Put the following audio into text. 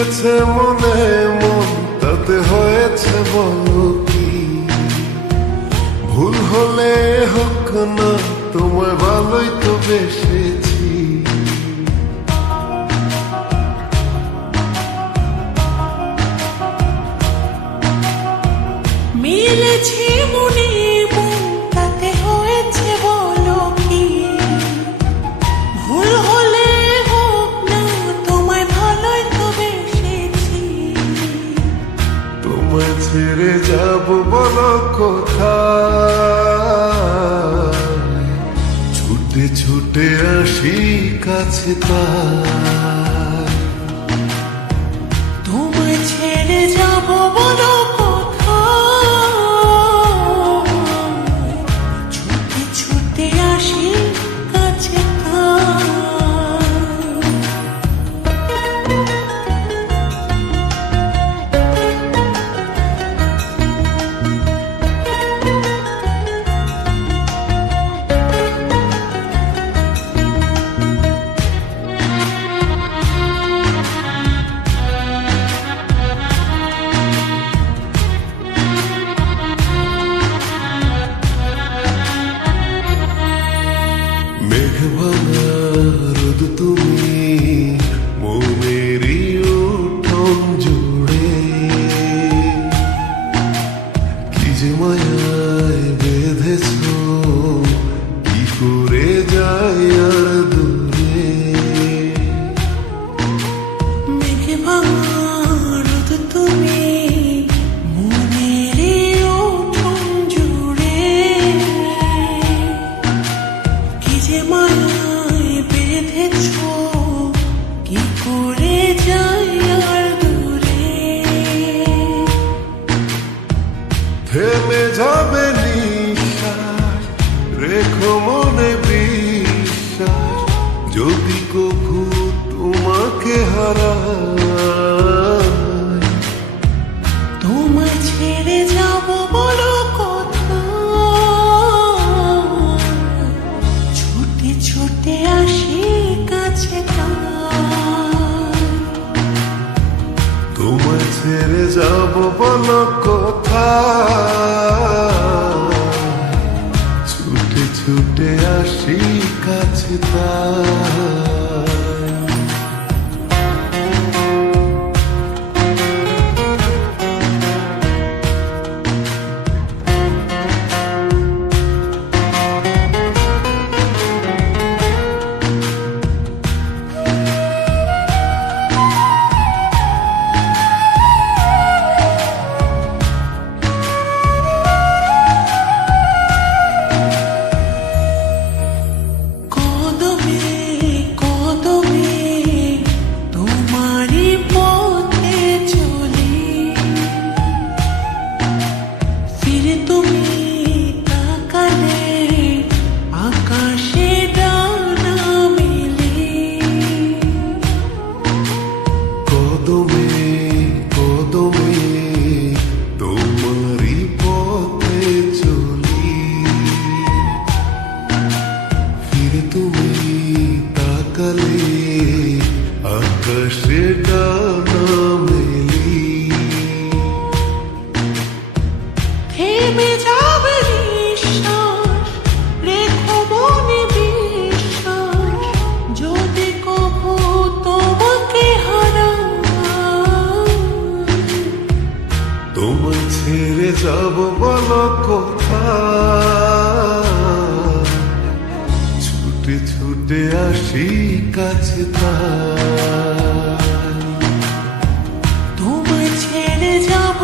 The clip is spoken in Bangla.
মিলেছে মনে মন তাতে হয়েছে বলো কি? ভুল হলে হোক না, তোমায় ভালোই তো বেসেছি। মিলেছে মনে মন তাতে হয়েছে বলো কি? ভুল হলে হোক না, তোমায় ভালোই তো বেসেছি। তোমায় ছেড়ে যাব বলো কোথায়? ছুটে ছুটে আসি কাছে তাই। তোমায় ছেড়ে যাব বলো কোথায়? ছুটে ছুটে আসি কাছে তাই। মেঘ ভাঙা রোদ তুমি মনেরই উঠোন জুড়ে, কি যে মায়ায় বেঁধেছ, কি করে যাই আর দূরে। মেঘে ভাঙা রোদ তুমি মনেরই উঠোন জুড়ে, কি যে মায়ায় বেঁধেছ, কি করে যাই আর দূরে। থেমে যাবে নিঃশ্বাস, রেখো মনে বিশ্বাস, যদি কভু তোমাকে হারাই। তোমায় ছেড়ে যাব বলো কোথায়? ছুটে ছুটে আসি কাছে তাই। তোমায় ছেড়ে যাব বলো কোথায়? ছুটে ছুটে আসি কাছে তাই। কদমে কদমে তোমারই পথে চলি, ফিরে তুমি তাকালে আকাশে ডানা মেলি। কদমে কদমে তোমারই পথে চলি, ফিরে তুমি তাকালে আকাশে ডানা মেলি। থেমে যাবে নিঃশ্বাস, রেখো মনে বিশ্বাস, যদি কভু তোমাকে হারাই। তোমায় ছেড়ে যাব বলো কোথায়? ছুটে ছুটে আসি কাছে তাই। তোমায় ছেড়ে যাব